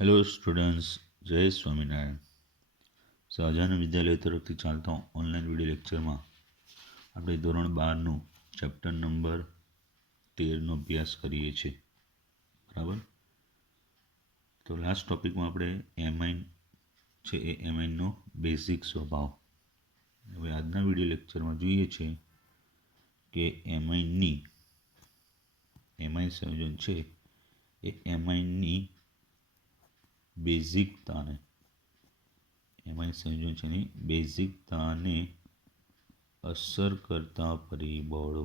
Hello students, જય સ્વામિનારાયણ. સહજાનંદ વિદ્યાલય તરફથી ચાલતા ઓનલાઈન વિડીયો લેક્ચરમાં આપણે ધોરણ 12નું ચેપ્ટર નંબર 13નો અભ્યાસ કરીએ છીએ. બરાબર. તો લાસ્ટ ટોપિકમાં આપણે એમાઇન છે એ એમાઇનનો બેઝિક સ્વભાવ. હવે આજના વિડીયો લેક્ચરમાં જોઈએ છીએ કે એમાઇન સંયોજન છે એ એમાઇન સંયોજન છે બેઝિકતાને અસર કરતા પરિબળો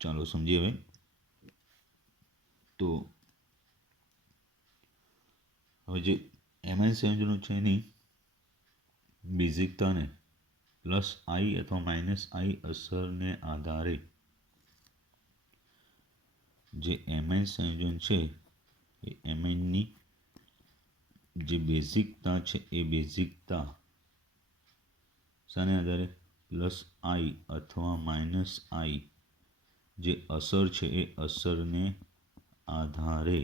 ચાલો સમજીએ. હવે તો જે એમાઇન સંયોજનો છે એની બેઝિકતાને પ્લસ આઈ અથવા માઇનસ આઈ અસરને આધારે જે એમાઇન સંયોજન છે એ એમાઇનની જે બેઝિકતા છે એ બેઝિકતા શાને આધારે પ્લસ આઈ અથવા માઇનસ આઈ જે અસર છે એ અસરને આધારે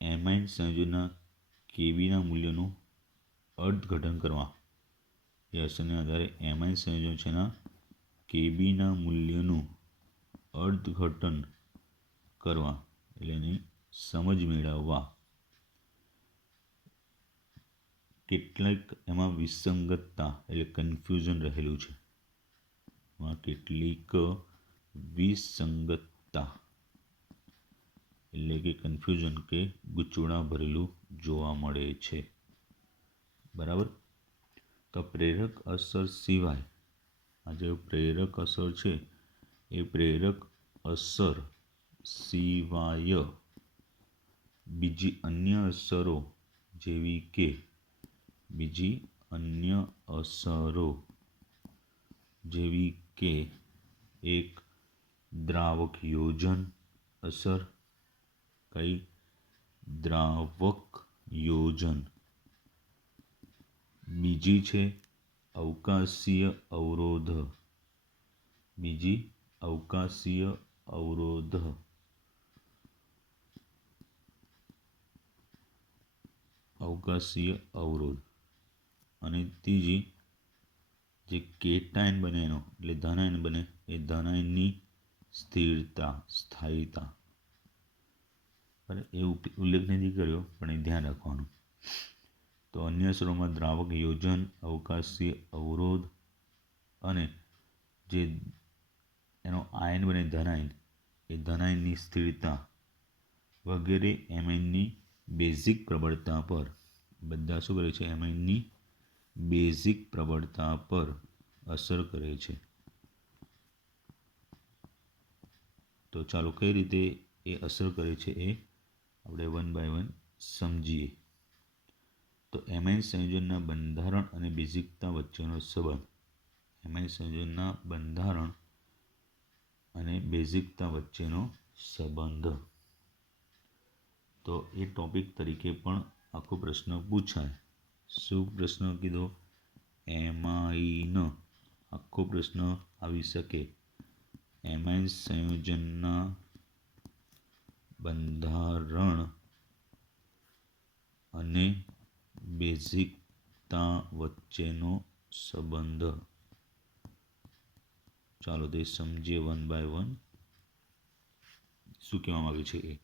એમાઇન સંયોજનના કેબીના મૂલ્યનું અર્થઘટન કરવા. એ અસરને આધારે એમાઇન સંયોજન છે એના કેબીના મૂલ્યનું અર્થઘટન કરવા એટલે એની સમજ મેળવવા કેટલાક એમાં વિસંગતતા એટલે કન્ફ્યુઝન રહેલું છે. એમાં કેટલીક વિસંગતતા એટલે કે કન્ફ્યુઝન કે ગૂંચવણા ભરેલું જોવા મળે છે. બરાબર. તો પ્રેરક અસર સિવાય આ જે પ્રેરક અસર છે એ પ્રેરક અસર સિવાય બીજી અન્ય અસરો જેવી કે એક દ્રાવક યોજન અસર. કઈ? દ્રાવક યોજન. બીજી છે અવકાશીય અવરોધ અને ત્રીજી જે કેટાયન બને એનો એટલે ધનાયન બને એ ધનાયનની સ્થાયીતા. એ ઉલ્લેખ નથી કર્યો પણ એ ધ્યાન રાખવાનું. તો અન્ય અસરોમાં દ્રાવક યોજન, અવકાશીય અવરોધ અને જે એનો આયન બને ધનાયન એ ધનાયનની સ્થિરતા વગેરે એમાઇનની બેઝિક પ્રબળતા પર બધા શું કરે છે? એમાઇનની બેઝિક પ્રબળતા પર અસર કરે છે. તો ચાલો કઈ રીતે એ અસર કરે છે એ આપણે વન બાય વન સમજીએ. તો એમાઇન સંયોજનના બંધારણ અને બેઝિકતા વચ્ચેનો સંબંધ. એમાઇન સંયોજનના બંધારણ અને બેઝિકતા વચ્ચેનો સંબંધ. તો એ ટોપિક તરીકે પણ આખો પ્રશ્ન પૂછાય. શું પ્રશ્ન કીધો? એમાઇન. આખો પ્રશ્ન આવી શકે. એમાઇન સંયોજનના બંધારણ અને બેઝિકતા વચ્ચેનો સંબંધ. ચાલો તે સમજીએ વન બાય વન શું કહેવામાં આવ્યું છે એ.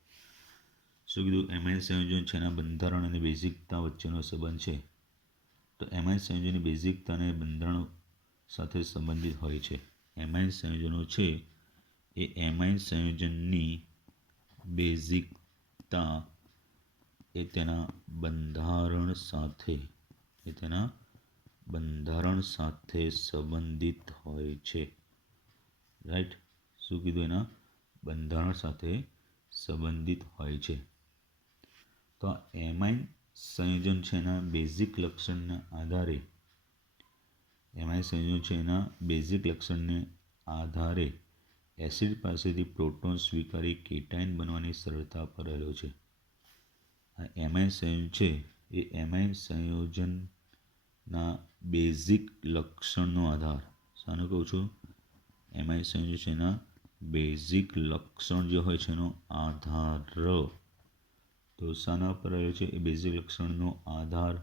શું કીધું? એમાઇન સંયોજન છે એના બંધારણ અને બેઝિકતા વચ્ચેનો સંબંધ છે. તો એમાઇન સંયોજનની બેઝિકતા અને બંધારણ સાથે સંબંધિત હોય છે. એમાઇન સંયોજનો છે એ એમાઇન સંયોજનની બેઝિકતા એ તેના બંધારણ સાથે સંબંધિત હોય છે. રાઈટ. શું કીધું? એના બંધારણ સાથે સંબંધિત હોય છે. તો એમાઇન સંયોજન છે એના બેઝિક લક્ષણને આધારે એસિડ પાસેથી પ્રોટોન સ્વીકારી કેટાયન બનવાની સરળતા પર રહેલો છે. આ એમાઇન સંયોજન છે એ એમાઇન સંયોજનના બેઝિક લક્ષણનો આધાર. શાનો કહું છું? એમાઇન સંયોજન છે એના બેઝિક લક્ષણ જે હોય છે એનો આધાર, તો શાના પર રહ્યો છે? એ બેઝિક લક્ષણનો આધાર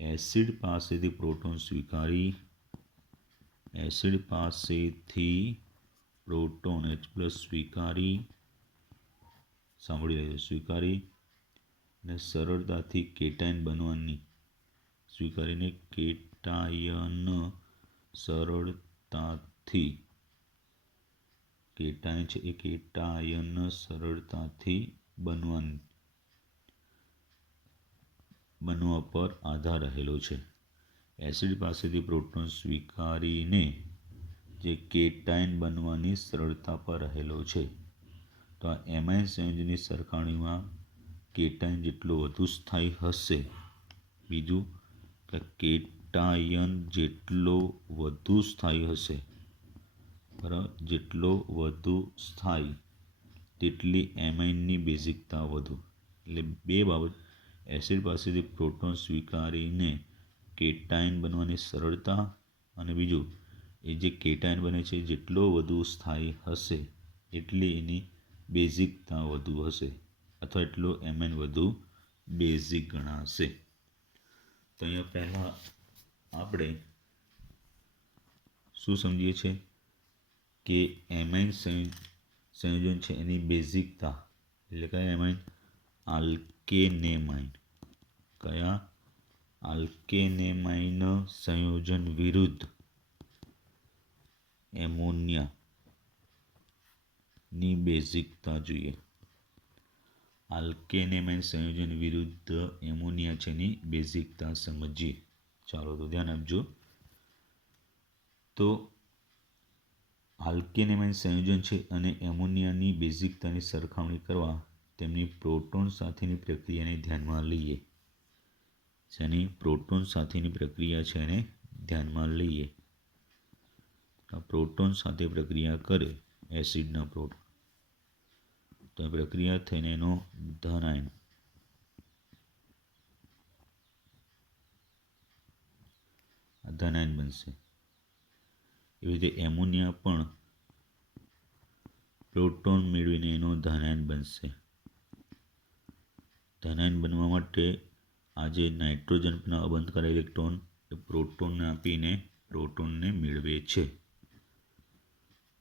એસિડ પાસેથી પ્રોટોન સ્વીકારી, એસિડ પાસેથી પ્રોટોન H+ સ્વીકારી, સાંભળી લેજો, સ્વીકારી અને સરળતાથી કેટાયન બનવાની, સ્વીકારીને કેટાયન સરળતાથી, કેટાયન છે એ કેટાયન સરળતાથી બનવા પર આધાર રહેલો છે. એસિડ પાસેથી પ્રોટોન સ્વીકારીને જે કેટાયન બનવાની સરળતા પર રહેલો છે. તો આ એમાઇન સંયોજનની સરખામણીમાં કેટાયન જેટલો વધુ સ્થાયી હશે, બીજું કે કેટાયન જેટલો વધુ સ્થાયી હશે, બરાબર, જેટલો વધુ સ્થાયી તેટલી એમાઇનની બેઝિકતા વધુ. એટલે બે બાબત, એસિડ પાસેથી પ્રોટોન સ્વીકારીને કેટાયન બનવાની સરળતા, અને બીજું એ જે કેટાયન બને છે જેટલો વધુ સ્થાયી હશે એટલી એની બેઝિકતા વધુ હશે, અથવા એટલો એમાઇન વધુ બેઝિક ગણાશે. તો અહીંયા પહેલાં આપણે શું સમજીએ છીએ કે એમાઇન સંયોજન છે એની બેઝિકતા, એટલે કયા એમાઇન? આલ્કેનેમાઇન. કયા? આલ્કેનેમાઇન સંયોજન વિરુદ્ધ એમોનિયાની બેઝિકતા જોઈએ. આલ્કેનેમાઇન સંયોજન વિરુદ્ધ એમોનિયા છે એની બેઝિકતા સમજીએ. ચાલો તો ધ્યાન આપજો. તો આલ્કેનેમાઇન સંયોજન છે અને એમોનિયાની બેઝિકતાની સરખામણી કરવા તેમની પ્રોટોન સાથેની પ્રક્રિયાને ધ્યાનમાં લઈએ. જેની પ્રોટોન સાથેની પ્રક્રિયા છે એને ધ્યાનમાં લઈએ. પ્રોટોન સાથે પ્રક્રિયા કરે એસિડના પ્રોટોન, તો પ્રક્રિયા થઈને એનો ધન આયન, ધન આયન બનશે. એવી રીતે એમોનિયા પણ પ્રોટોન મેળવીને એનો ધન આયન બનશે. ધન આયન બનવા માટે આ જે નાઇટ્રોજન પર અબંધકાર ઇલેક્ટ્રોન એ પ્રોટોનને આપીને પ્રોટોનને મેળવે છે.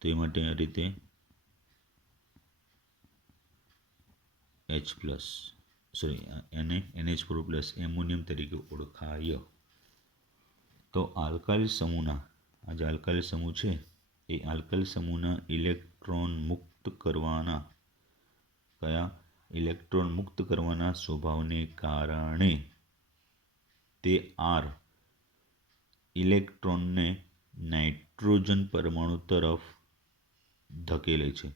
તો એ માટે આ રીતે NH4+ એમોનિયમ તરીકે ઓળખાય. તો આલ્કાઇલ સમૂહના, આ જે આલ્કાઇલ સમૂહ છે એ આલ્કાઇલ સમૂહના ઇલેક્ટ્રોન મુક્ત કરવાના, કયા? ઇલેક્ટ્રોન મુક્ત કરવાના સ્વભાવને કારણે તે R ઇલેક્ટ્રોનને નાઇટ્રોજન પરમાણુ તરફ ધકેલે છે,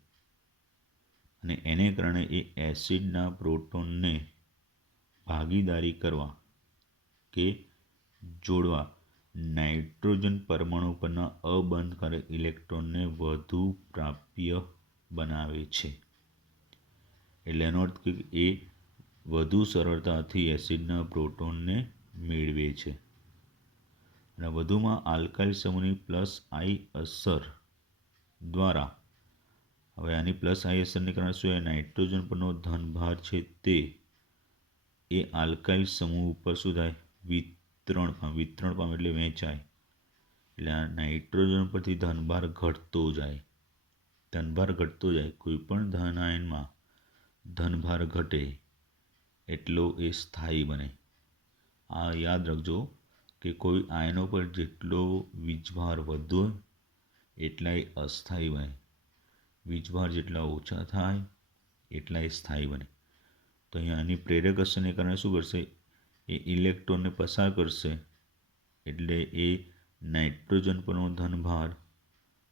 અને એને કારણે એ એસિડના પ્રોટોનને ભાગીદારી કરવા કે જોડવા નાઇટ્રોજન પરમાણુ પરના અબંધકારક ઇલેક્ટ્રોનને વધુ પ્રાપ્ય બનાવે છે. એટલે એનો અર્થ કે એ વધુ સરળતાથી એસિડના પ્રોટોનને મેળવે છે. અને વધુમાં આલ્કાઇલ સમૂહની +I અસર દ્વારા, હવે આની +I અસરને કારણે શું? નાઇટ્રોજન પરનો ધનભાર છે તે એ આલ્કાઇલ સમૂહ ઉપર શું થાય? વિતરણ પામે એટલે વહેંચાય. એટલે આ નાઇટ્રોજન પરથી ધનભાર ઘટતો જાય. ધનભાર ઘટતો જાય. કોઈ પણ ધન આયનમાં ધનભાર ઘટે એટલો એ સ્થાયી બને. આ યાદ રાખજો કે કોઈ આયનો પર જેટલો વીજભાર વધુ એટલા એ અસ્થાયી બને, વીજભાર જેટલા ઓછા થાય એટલા એ સ્થાયી બને. તો અહીંયા આની પ્રેરક અસરને કારણે શું કરશે? એ ઇલેક્ટ્રોનને પસાર કરશે, એટલે એ નાઇટ્રોજન પરનો ધનભાર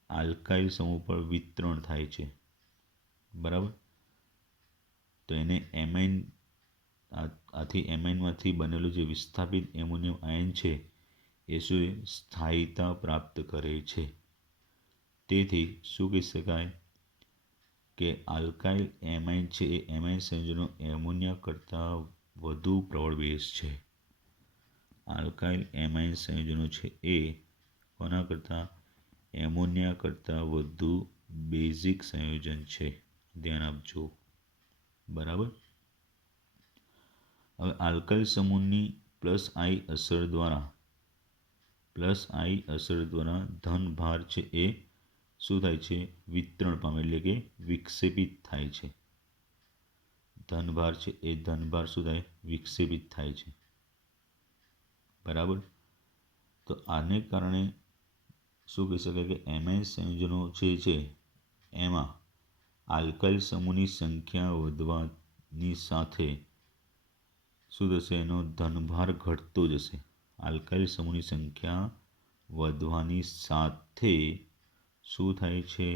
આલ્કાઇલ સમૂહ પર વિતરણ થાય છે. બરાબર. તો એને એમાઇન, આથી એમાઇનમાંથી બનેલું જે વિસ્થાપિત એમોનિયમ આયન છે એ શું? સ્થાયીતા પ્રાપ્ત કરે છે. તેથી શું કહી શકાય કે આલ્કાઇલ એમાઇન છે એ એમાઇન સંયોજનો એમોનિયા કરતાં વધુ પ્રબળ બેઝ છે. આલ્કાઇલ એમાઇન સંયોજનો છે એ કોના કરતાં? એમોનિયા કરતાં વધુ બેઝિક સંયોજન છે. ધ્યાન આપજો. બરાબર. હવે આલ્કાઇલ સમૂહની પ્લસ આઈ અસર દ્વારા ધન ભાર છે એ શું થાય છે? વિતરણ પામે, એટલે કે વિક્ષેપિત થાય છે. ધનભાર છે એ ધનભાર શું થાય? વિક્ષેપિત થાય છે. બરાબર. તો આને કારણે શું કહી શકાય કે એમઆઈ સંયોજનો છે એમાં આલ્કાઇલ સમૂહની સંખ્યા વધવાની સાથે શું થશે? એનો ધનભાર ઘટતો જશે. આલ્કાઇલ સમૂહની સંખ્યા વધવાની સાથે શું થાય છે?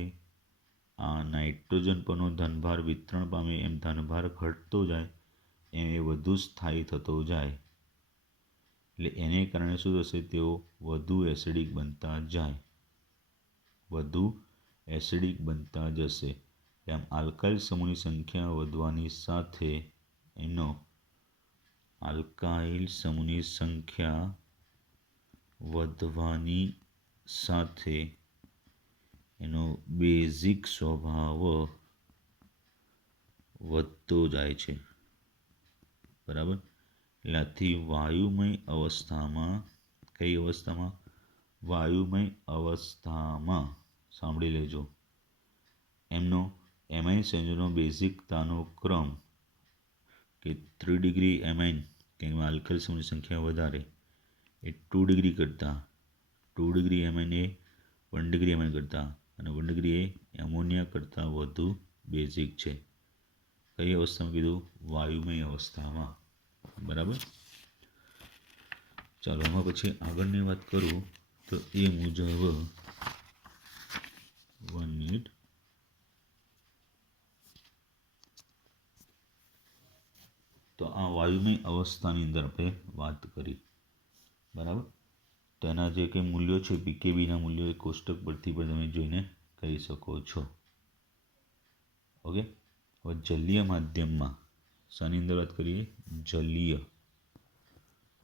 આ નાઇટ્રોજન પરનો ધનભાર વિતરણ પામે એમ ધનભાર ઘટતો જાય એમ એ વધુ સ્થાયી થતો જાય. એટલે એને કારણે શું થશે? તેઓ વધુ એસિડિક બનતા જશે. એમ આલ્કાઇલ સમૂહની સંખ્યા વધવાની સાથે એનો બેઝિક સ્વભાવ વધતો જાય છે. બરાબર. એટલે આથી વાયુમય અવસ્થામાં સાંભળી લેજો, એમનો એમાઇન સંયોજનો બેઝિકતાનો ક્રમ કે 3 ડિગ્રી એમાઇન, કે આલ્કાઇલ સમૂહની સંખ્યા વધારે એ 2 ડિગ્રી કરતાં, 2 ડિગ્રી એમાઇન એ 1 ડિગ્રી એમાઇન કરતાં, અને 1 ડિગ્રી એ એમોનિયા કરતાં વધુ બેઝિક છે. કઈ અવસ્થામાં કીધું? વાયુમય અવસ્થામાં. બરાબર. ચાલો આમાં પછી આગળની વાત કરું તો એ મુજબ 1 મિનિટ. તો આ વાયુમય અવસ્થાની અંદર આપણે વાત કરી. બરાબર. તેના જે કંઈ મૂલ્યો છે પીકેબીના મૂલ્યો એ કોષ્ટક પરથી પણ તમે જોઈને કહી શકો છો. ઓકે. હવે જલીય માધ્યમમાં શાની અંદર વાત કરીએ? જલીય.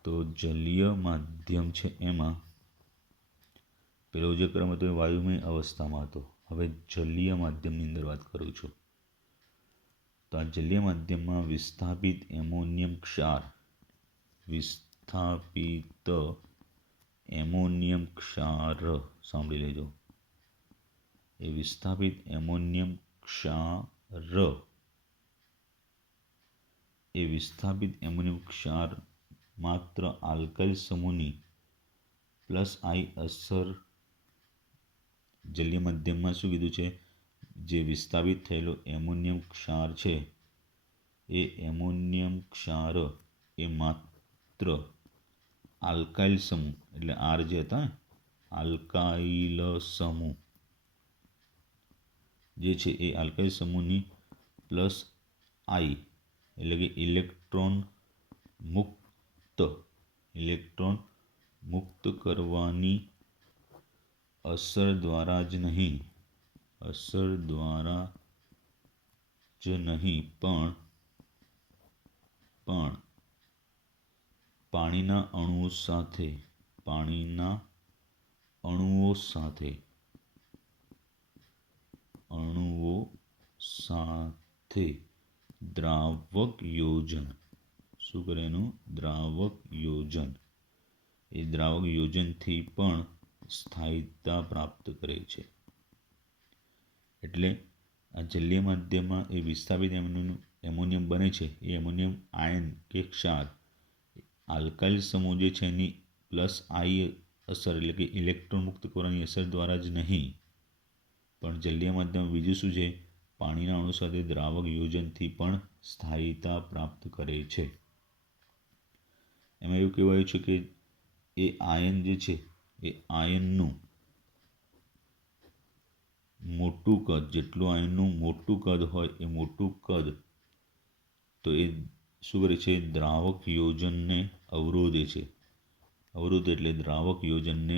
તો જલીય માધ્યમ છે એમાં પેલો જે ક્રમ હતો એ વાયુમય અવસ્થામાં હતો. હવે જલીય માધ્યમની અંદર વાત કરું છું. તો આ જલીય માધ્યમમાં વિસ્થાપિત એમોનિયમ ક્ષાર સાંભળી લેજો. એ વિસ્થાપિત એમોનિયમ ક્ષાર માત્ર આલ્કાઇલ સમૂહની પ્લસ આઈ અસર. જલીય માધ્યમમાં શું કીધું છે? જે વિસ્થાપિત થયેલો એમોનિયમ ક્ષાર છે એ એમોનિયમ ક્ષાર એ માત્ર આલ્કાઇલ સમૂહ, એટલે આર જે હતા આલ્કાઇલ સમૂહ જે છે એ આલ્કાઇલ સમૂહની પ્લસ આઈ, એટલે કે ઇલેક્ટ્રોન મુક્ત કરવાની અસર દ્વારા જ નહીં પણ પાણીના અણુઓ સાથે દ્રાવક યોજન. શું કરે? એનું દ્રાવક યોજન. એ દ્રાવક યોજનથી પણ સ્થાયીતા પ્રાપ્ત કરે છે. એટલે આ જલીય માધ્યમમાં એ વિસ્થાપિત એમોનિયમ બને છે એ એમોનિયમ આયન કે ક્ષાર આલ્કાઇલ સમૂહ જે છે એની પ્લસ આઈ અસર, એટલે કે ઇલેક્ટ્રોન મુક્ત કરવાની અસર દ્વારા જ નહીં પણ જલીય માધ્યમ બીજું શું છે? પાણીના અણુ સાથે દ્રાવક યોજનથી પણ સ્થાયીતા પ્રાપ્ત કરે છે. એમાં એવું કહેવાયું છે કે એ આયન જે છે એ આયનનું મોટું કદ, જેટલું આયનનું મોટું કદ હોય એ મોટું કદ તો એ શું કરે છે? દ્રાવક યોજનને અવરોધે છે. અવરોધ એટલે દ્રાવક યોજનને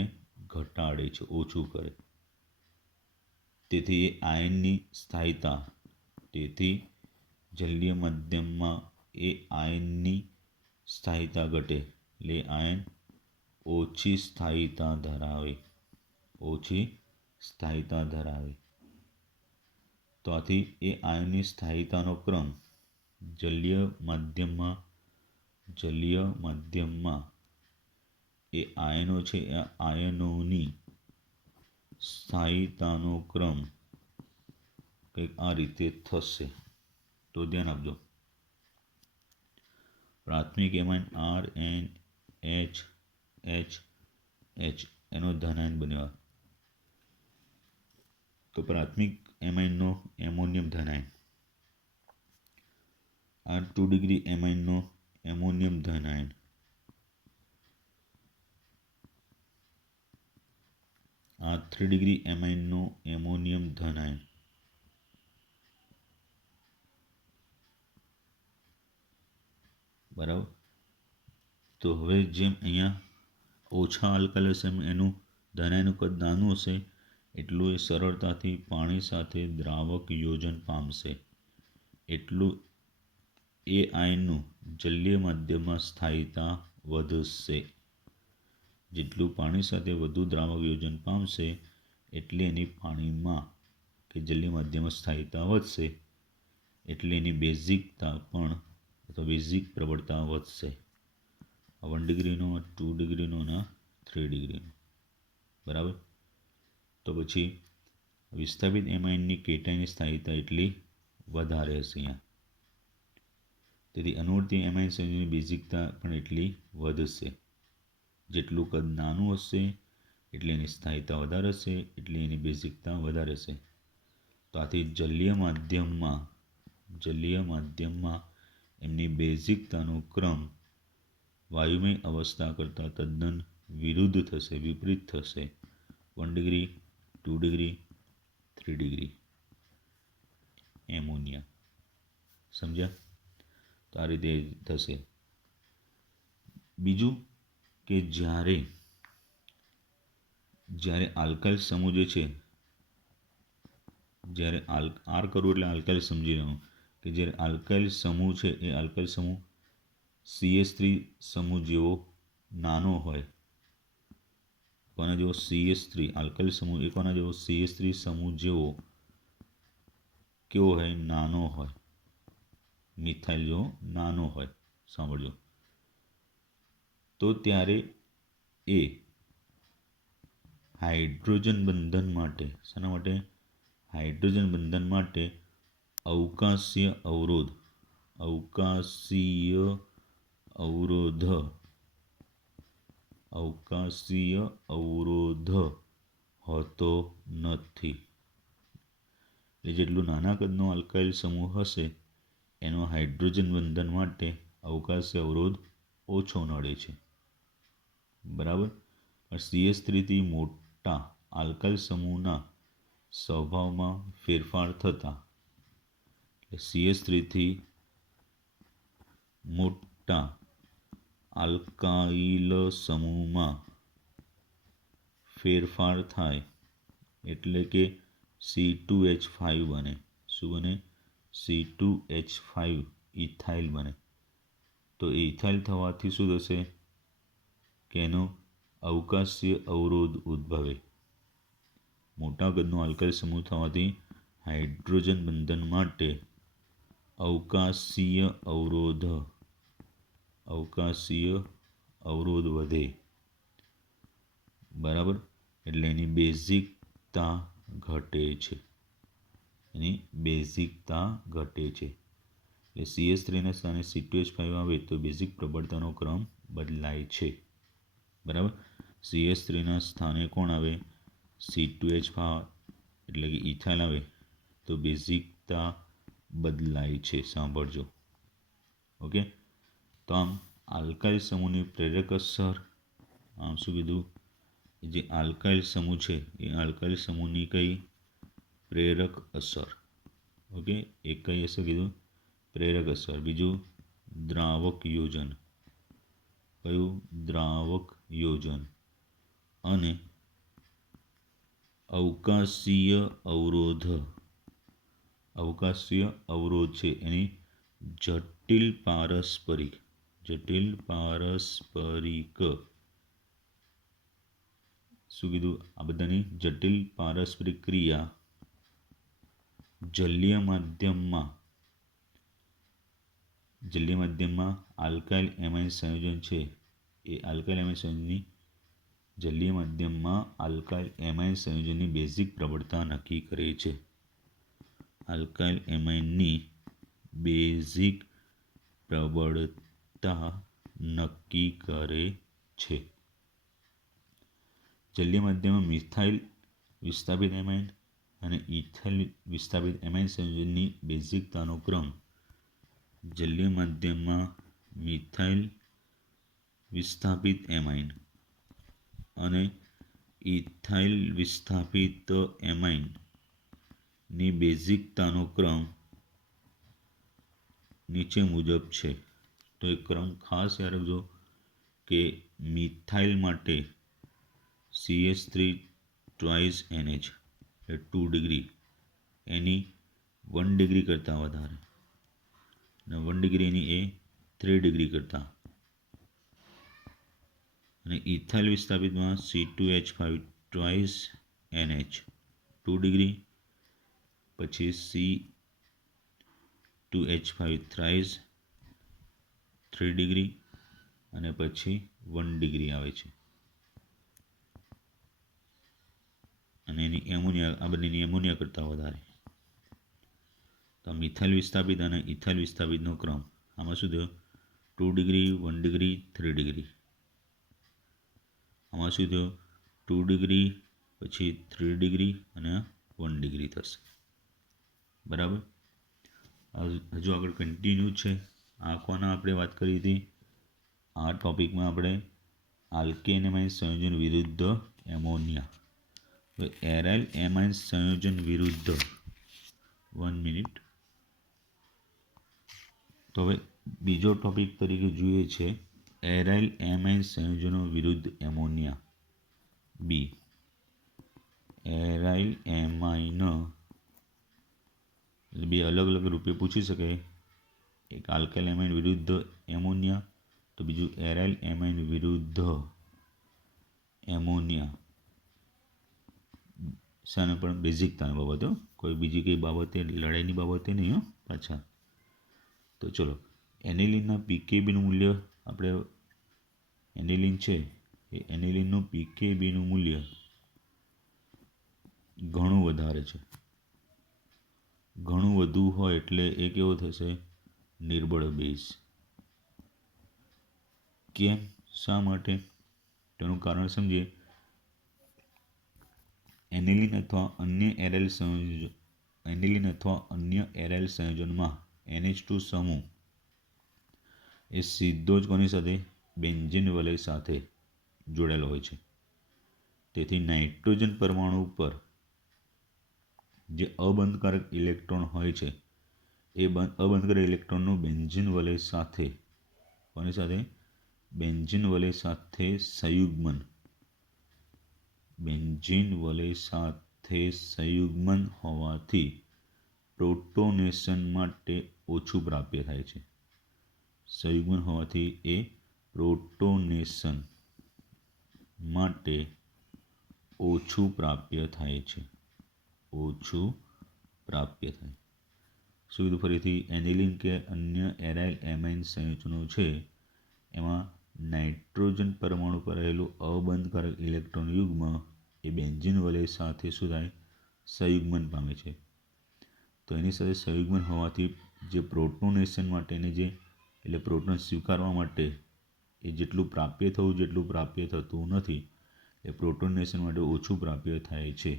ઘટાડે છે, ઓછું કરે. તેથી એ આયનની સ્થાયીતા, તેથી જલીય માધ્યમમાં એ આયનની સ્થાયીતા ઘટે, એટલે આયન ઓછી સ્થાયીતા ધરાવે. સ્થાયીતા ધરાવે. તો આથી એ આયનની સ્થાયીતાનો ક્રમ જલીય માધ્યમમાં એ આયનો છે, એ આયનોની સ્થાયીતાનો ક્રમ કંઈક આ રીતે થશે. તો ધ્યાન આપજો. પ્રાથમિક એમાઇન RNHH એનો ધન આયન બન્યો. તો પ્રાથમિક એમાઇનનો એમોનિયમ ધન આયન, આ 2 ડિગ્રી એમાઇનનો એમોનિયમ ધન આયન, આ 3 ડિગ્રી એમાઇનનો એમોનિયમ ધન આયન. બરાબર. તો હવે જેમ અહીંયા ઓછા આલ્કાઇલ હશે એનું ધન આયનનું કદ નાનું હશે એટલું એ સરળતાથી પાણી સાથે દ્રાવક યોજન પામશે, એટલું એ આયનનું જલીય માધ્યમમાં સ્થાયીતા વધશે. જેટલું પાણી સાથે વધુ દ્રાવક યોજન પામશે એટલે એની પાણીમાં કે જલીય માધ્યમમાં સ્થાયીતા વધશે, એટલે એની બેઝિકતા પણ અથવા બેઝિક પ્રબળતા વધશે. 1 ડિગ્રીનો, 2 ડિગ્રીનો અને 3 ડિગ્રીનો. બરાબર. તો પછી વિસ્થાપિત એમાઇનની કેટાઇનની સ્થાયીતા એટલી વધારે હશે અહીંયા. તેથી અનુવર્તી એમાઇન સંયોજનની બેઝિકતા પણ એટલી વધશે. જેટલું કદ નાનું હશે એટલે એની સ્થાયીતા વધારે હશે, એટલે એની બેઝિકતા વધારે હશે. તો આથી જલીય માધ્યમમાં એમની બેઝિકતાનો ક્રમ વાયુમય અવસ્થા કરતાં તદ્દન વિરુદ્ધ થશે, વિપરીત થશે. 1 ડિગ્રી, 2 ડિગ્રી, 3 ડિગ્રી એમોનિયા. સમજ્યા? તો આ રીતે થશે. બીજું કે જ્યારે આલ્કાઇલ સમૂહ જે છે, જ્યારે આર કરવું એટલે આલ્કાઇલ સમજી લેવાનું કે જ્યારે આલ્કાઇલ સમૂહ છે એ આલ્કાઇલ સમૂહ CH3 સમૂહ જેવો નાનો હોય. કોના જેવો? CH3 આલ્કાઇલ સમૂહ એ કોના જેવો? CH3 સમૂહ જેવો કેવો હોય? નાનો હોય. મિથાઇલ જેવો નાનો હોય. સાંભળજો. તો ત્યારે એ હાઇડ્રોજન બંધન માટે, શાના માટે? હાઇડ્રોજન બંધન માટે અવકાશીય અવરોધ હોતો નથી. એટલે જેટલું નાના કદનો આલ્કાઇલ સમૂહ હશે એનો હાઇડ્રોજન બંધન માટે અવકાશીય અવરોધ ઓછો નડે છે. બરાબર. CH3 થી મોટા આલ્કાઇલ સમૂહના સ્વભાવમાં ફેરફાર થતા, CH3 થી મોટા આલ્કાઇલ સમૂહમાં ફેરફાર થાય એટલે કે C2H5 બને. શું બને? C2H5 ઇથાઇલ બને. તો એ ઇથાઇલ થવાથી શું થશે કે એનો અવકાશીય અવરોધ ઉદ્ભવે. મોટા કદનો આલ્કાઇલ સમૂહ થવાથી હાઇડ્રોજન બંધન માટે અવકાશીય અવરોધ વધે. બરાબર. એટલે એની બેઝિકતા ઘટે છે. એટલે CH3ના સ્થાને C2H5 આવે તો બેઝિક પ્રબળતાનો ક્રમ બદલાય છે. બરાબર. CH3ના સ્થાને કોણ આવે? C2H5 એટલે કે ઇથાઇલ આવે તો બેઝિકતા બદલાય છે. સાંભળજો. ઓકે. તો આમ આલ્કાઇલ સમૂહની પ્રેરક અસર, આમ શું કીધું? જે આલ્કાઇલ સમૂહ છે એ આલ્કાઇલ સમૂહની કઈ પ્રેરક અસર. ઓકે. એક કઈ અસર કીધું? પ્રેરક અસર. બીજું દ્રાવક યોજન. કયું? દ્રાવક યોજન. અને અવકાશીય અવરોધ છે એની જટિલ પારસ્પરિક શું કીધું? આ બધાની જટિલ પારસ્પરિક ક્રિયા જલીય માધ્યમમાં આલ્કાઇલ એમાઇન સંયોજન છે એ આલ્કાઇલ એમાઇન સંયોજનની જલીય માધ્યમમાં આલ્કાઇલ એમાઇન સંયોજનની બેઝિક પ્રબળતા નક્કી કરે છે. આલ્કાઇલ એમાઇનની બેઝિક પ્રબળતા નક્કી કરે છે. જલીય માધ્યમમાં મિથાઇલ વિસ્થાપિત એમાઇન અને ઇથાઇલ વિસ્થાપિત એમાઇન સંયોજનની બેઝિકતાનો ક્રમ જલીય માધ્યમમાં મિથાઇલ વિસ્થાપિત એમાઇન અને ઇથાઇલ વિસ્થાપિત એમાઇનની બેઝિકતાનો ક્રમ નીચે મુજબ છે. તો એ ક્રમ ખાસ યાદ રાખજો કે મિથાઇલ માટે CH3 ટ્વાઇસ NH એટલે 2 ડિગ્રી એની 1 ડિગ્રી કરતાં વધારે અને 1 ડિગ્રી એની એ 3 ડિગ્રી કરતાં, અને ઇથાઇલ વિસ્થાપિતમાં C2H5 ટ્વાઇસ NH 2 ડિગ્રી, પછી C2H5 થ્રાઇસ 3 ડિગ્રી અને પછી 1 ડિગ્રી આવે છે. અને એની એમોનિયા, આ બંનેની એમોનિયા કરતાં વધારે. તો મિથાઇલ વિસ્થાપિત અને ઇથાઇલ વિસ્થાપિતનો ક્રમ આમાં શું થયો? 2 ડિગ્રી, 1 ડિગ્રી, 3 ડિગ્રી. આમાં શું થયો? 2 ડિગ્રી, પછી 3 ડિગ્રી અને 1 ડિગ્રી થશે. બરાબર. હજુ આગળ કન્ટિન્યુ છે. આ કોના આપણે વાત કરી હતી? આ ટોપિકમાં આપણે આલ્કેન એમાઇન સંયોજન વિરુદ્ધ એમોનિયા. હવે એરાઇલ એમાઇન સંયોજન વિરુદ્ધ 1 મિનિટ. તો હવે બીજો ટોપિક તરીકે જોઈએ છે એરાઇલ એમાઇન સંયોજનો વિરુદ્ધ એમોનિયા. બી. એરાઇલ એમાઇન એટલે બે અલગ અલગ રૂપે પૂછી શકે. એક આલ્કાઇલ એમાઇન વિરુદ્ધ એમોનિયા, તો બીજું એરાઇલ એમાઇન વિરુદ્ધ એમોનિયા. શાને પણ બેઝિકતાની બાબતે, કોઈ બીજી કઈ બાબતે, લડાઈની બાબતે નહીં પાછા. તો ચલો, એનિલિનના પીકેબીનું મૂલ્ય આપણે, એનિલિન છે એ એનિલિનનું પીકેબીનું મૂલ્ય ઘણું વધારે છે. ઘણું વધુ હોય એટલે એ કેવો થશે? નિર્બળ બેઝ. કેમ? શા માટે? તેનું કારણ સમજીએ. એનિલિન અથવા અન્ય એરાઇલ સંયોજનમાં NH2 સમૂહ એ સીધો જ કોની સાથે? બેન્ઝીન વલય સાથે જોડાયેલો હોય છે. તેથી નાઇટ્રોજન પરમાણુ ઉપર જે અબંધકારક ઇલેક્ટ્રોન હોય છે એ અબંધકારક ઇલેક્ટ્રોનનું બેન્ઝીન વલય સાથે, કોની સાથે? બેન્ઝીન વલય સાથે સંયુગ્મન. બેન્ઝીન વલય સાથે સંયુગ્મન હોવાથી પ્રોટોનેશન માટે ઓછું પ્રાપ્ય થાય છે. સંયુગ્મન હોવાથી એ પ્રોટોનેશન માટે ઓછું પ્રાપ્ય થાય છે. ઓછું પ્રાપ્ય થાય. શું કીધું ફરીથી? એનિલિન કે અન્ય એરાઇલ એમાઇન સંયોજનો છે એમાં નાઇટ્રોજન પરમાણુ પર રહેલું અબંધકારક ઇલેક્ટ્રોન યુગ્મ એ બેન્ઝીન વલય સાથે શું થાય? સંયુગ્મન પામે છે. તો એની સાથે સંયુગ્મન હોવાથી જે પ્રોટોનેશન માટેની જે, એટલે પ્રોટોન સ્વીકારવા માટે એ જેટલું પ્રાપ્ય થવું જેટલું પ્રાપ્ય થતું નથી. એ પ્રોટોનેશન માટે ઓછું પ્રાપ્ય થાય છે.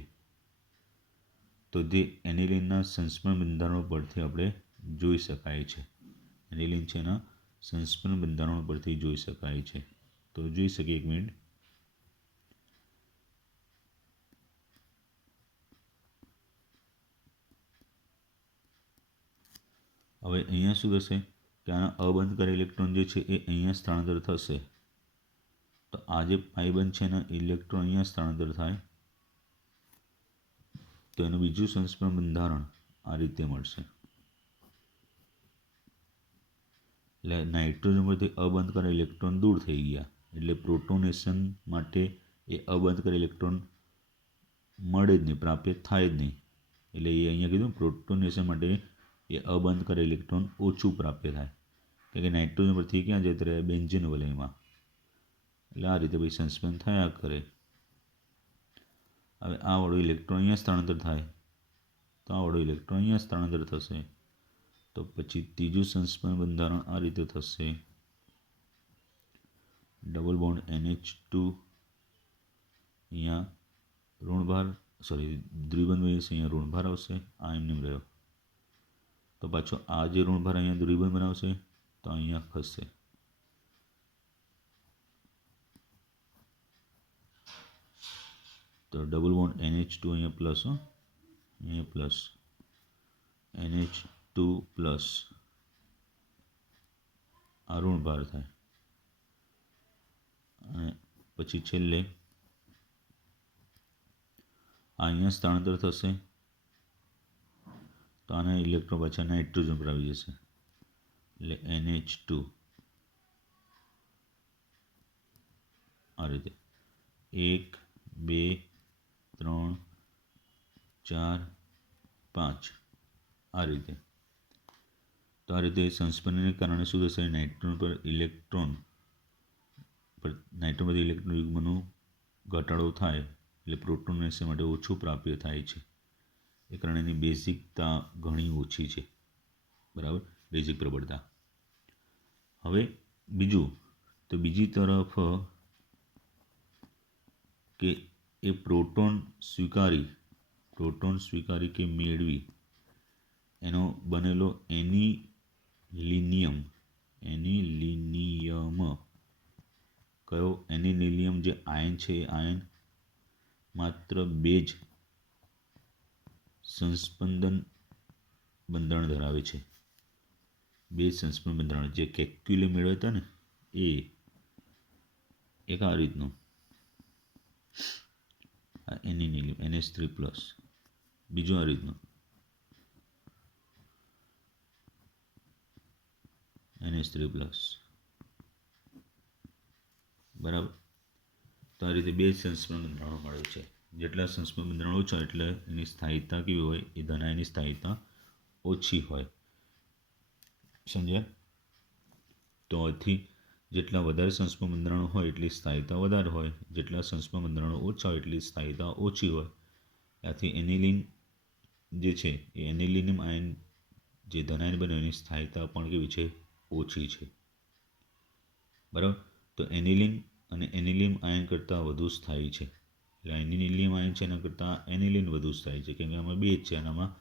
તો જે એનિલિનના સંસ્મરણ બંધારણો પરથી આપણે જોઈ શકાય છે. એનિલિન છે એના સંસ્મરણ બંધારણો પરથી જોઈ શકાય છે. તો જોઈ શકીએ. 1 મિનિટ. હવે અહીંયા શું થશે કે આના અબંધકારક ઇલેક્ટ્રોન જે છે એ અહીંયા સ્થળાંતર થશે. તો આ જે પાઇબંધ છે એના ઇલેક્ટ્રોન અહીંયા સ્થળાંતર થાય તો એનું બીજું સંસ્મરણ બંધારણ આ રીતે મળશે. એટલે નાઇટ્રોજન પરથી અબંધકારક ઇલેક્ટ્રોન દૂર થઈ ગયા એટલે પ્રોટોનેશન માટે એ અબંધ કરેલ ઇલેક્ટ્રોન મળે જ નહીં, પ્રાપ્ય થાય જ નહીં. એટલે એ અહીંયા કીધું પ્રોટોનેશન માટે એ અબંધ કરેલ ઇલેક્ટ્રોન ઓછું પ્રાપ્ય થાય. કારણ કે નાઇટ્રોજન પરથી ક્યાં જતા રહે? બેન્ઝીન વલયમાં. એટલે આ રીતે પછી સંસ્પંદન થયા કરે. હવે આ વાળો ઇલેક્ટ્રોન અહીંયા સ્થળાંતર થાય તો આ વાળો ઇલેક્ટ્રોન અહીંયા સ્થળાંતર થશે. તો પછી ત્રીજું સંસ્પંદન બંધારણ આ રીતે થશે. ડબલ બોન્ડ NH2 અહીંયા ઋણભાર દ્વિબંધ બનશે, અહીંયા ઋણભાર આવશે, આ એમને રહ્યો. તો પાછો આ જે ઋણભાર અહીંયા દ્વિબંધ બનાવશે તો અહીંયા ખસશે. તો ડબલ બોન્ડ NH2 અહીંયા પ્લસ, અહીંયા પ્લસ NH2 પ્લસ આ ઋણભાર થાય. અને પછી છેલ્લે અહીંયા સ્થળાંતર થશે તો આના ઇલેક્ટ્રોન પાછા નાઇટ્રોજન પર આવી જશે. એટલે NH2 આ રીતે 1 2 3 4 5 આ રીતે. તો આ રીતે સંસ્પંદનને કારણે શું થશે? નાઇટ્રોજન પર ઇલેક્ટ્રોન યુગ્મનો ઘટાડો થાય એટલે પ્રોટોનેશન માટે ઓછું પ્રાપ્ય થાય છે. એ કારણે એની બેઝિકતા ઘણી ઓછી છે. બરાબર, બેઝિક પ્રબળતા. હવે બીજું તો બીજી તરફ કે એ પ્રોટોન સ્વીકારી કે મેળવી એનો બનેલો એનિલિનિયમ કયો? એનિલિનિયમ જે આયન છે એ આયન માત્ર બે જ સંસ્પંદન બંધારણ ધરાવે છે. બે સંસ્પંદન બંધારણ જે કેક્યુલે મેળવ્યા હતા ને એ એક આ રીતનું એનિલિનિયમ NH3+, બીજું આ રીતનું NH3+. બરાબર. તો આ રીતે બે સંસ્પંદન બંધારણો મળે છે. જેટલા સંસ્પંદન બંધારણો ઓછા એટલે એની સ્થાયીતા કેવી હોય? એ ધનાયનની સ્થાયીતા ઓછી હોય. સમજ્યા? તો આથી જેટલા વધારે સંસ્પંદન બંધારણો હોય એટલી સ્થાયીતા વધારે હોય, જેટલા સંસ્પંદન બંધારણો ઓછા હોય એટલી સ્થાયીતા ઓછી હોય. આથી એનિલિન જે છે એ એનિલિનિયમ આયન જે ધનાયન બને એની સ્થાયીતા પણ કેવી છે? ઓછી છે. બરાબર. તો એનિલિન અને એનિલિયમ આયન કરતાં વધુ સ્થાયી છે. એટલે એનિલિયમ આયન છે એના કરતાં એનિલિન વધુ સ્થાયી છે, કેમ કે આમાં બે જ છે અને આમાં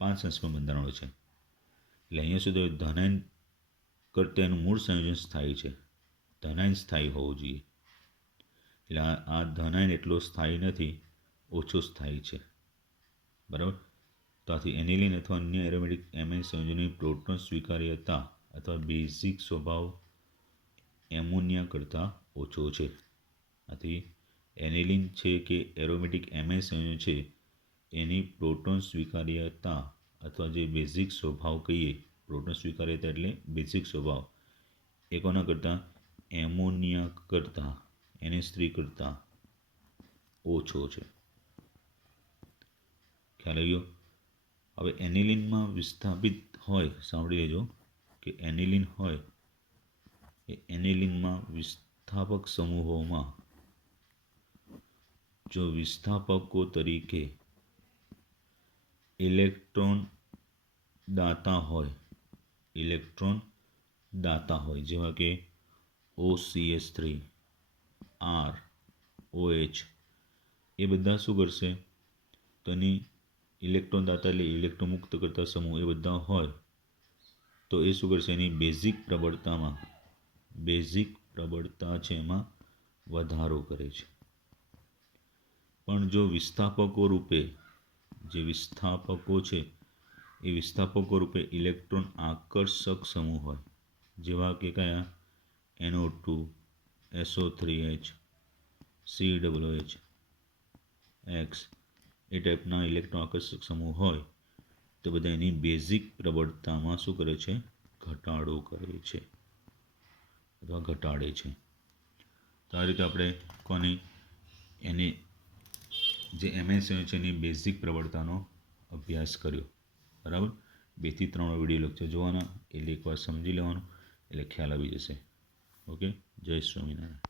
5 સંસ્પંદન બંધારણો છે. એટલે અહીંયા સુધી ધનાયન કરતાં એનું મૂળ સંયોજન સ્થાયી છે. ધનાયન સ્થાયી હોવું જોઈએ. એટલે આ ધનાયન એટલો સ્થાયી નથી, ઓછો સ્થાયી છે. બરાબર. તો આથી એનિલિન અથવા અન્ય એરોમેટિક એમાઇન સંયોજનની પ્રોટોન સ્વીકાર્યતા અથવા બેઝિક સ્વભાવ એમોનિયા કરતાં ઓછો છે. આથી એનિલિન છે કે એરોમેટિક એમાઇન સંયોજન છે એની પ્રોટોન સ્વીકાર્યતા અથવા જે બેઝિક સ્વભાવ કહીએ, પ્રોટોન સ્વીકાર્યતા એટલે બેઝિક સ્વભાવ એ કોના કરતાં? એમોનિયા કરતાં, NH3 કરતાં ઓછો છે. ખ્યાલ આવી ગયો? હવે એનિલિનમાં વિસ્થાપિત હોય, સાંભળી લેજો કે એનિલિન હોય એ એનિલિનમાં વિસ્થાપક સમૂહોમાં જો વિસ્થાપકો તરીકે ઇલેક્ટ્રોન દાતા હોય, જેવા કે OCH3, R, OH એ બધા શું કરશે? તો એની ઇલેક્ટ્રોન દાતા એટલે ઇલેક્ટ્રોન મુક્ત કરતા સમૂહ એ બધા હોય તો એ શું કરશે? એની બેઝિક પ્રબળતા છે એમાં વધારો કરે છે. પણ જો વિસ્થાપકો રૂપે એ વિસ્થાપકો રૂપે ઇલેક્ટ્રોન આકર્ષક સમૂહ હોય, જેવા કે કયા? NO2, SO3H, COOH, X એ ટાઈપના ઇલેક્ટ્રોન આકર્ષક સમૂહ હોય તો બધા એની બેઝિક પ્રબળતામાં શું કરે છે? ઘટાડો કરે છે અથવા ઘટાડે છે. તો આ રીતે આપણે કોની એની જે એમએસસીઓ છે એની બેઝિક પ્રવર્તાનો અભ્યાસ કર્યો. બરાબર. 2 થી 3 વિડીયો લેક્ચર જોવાના, એટલે એકવાર સમજી લેવાનું, એટલે ખ્યાલ આવી જશે. ઓકે. જય સ્વામિનારાયણ.